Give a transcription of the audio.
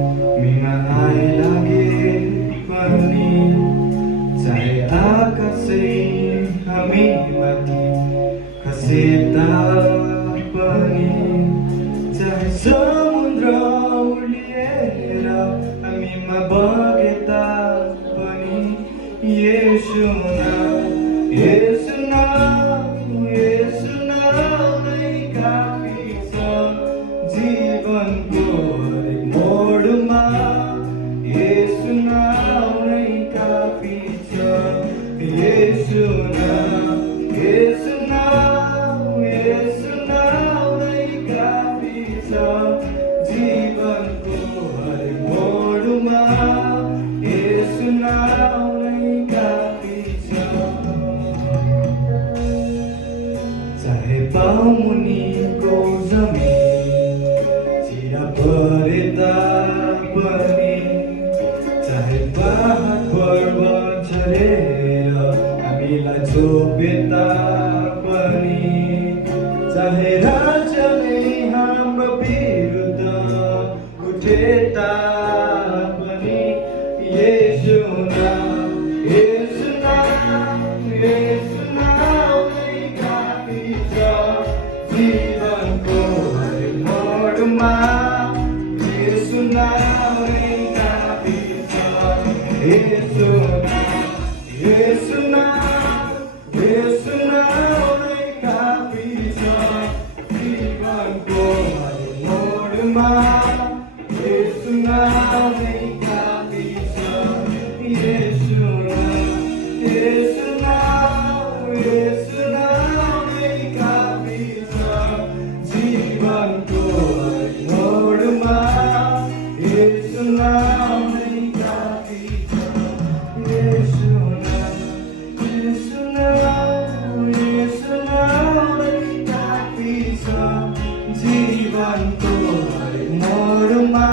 Minahal lagi pani Cahaya kasih kami mati Kasih tak pani Cahaya samudra uliera Kami mabagita pani Yesu na Yesu na Yesu na Nay kapisa जीवन को हरेक मोडमा येशू नाम नै काफी छ येशू नाम नै काफी छ जीवनको हरेक मोडमा येशू नाम नै काफी छ चाहे पामुनिको जमिन परे तापनि चाहे पहाड पर्वत झरेर हामीलाई छोपे तापनि चाहे राज्यले हाम्रो विरुद्ध उठे तापनि येशू नाम नै काफी छ जीवनको हरेक मोडमा Yesu naam नै काफी छ Yesu नाम नै काफी छ जीवनको हरेक मोडमा Yesu नाम नै काफी छ Yesu नाम नै काफी छ जीवनको हरेक मोडमा Yesu नाम नै काफी छ Yesu नाम नै काफी छ जीवनको हरेक मोडमा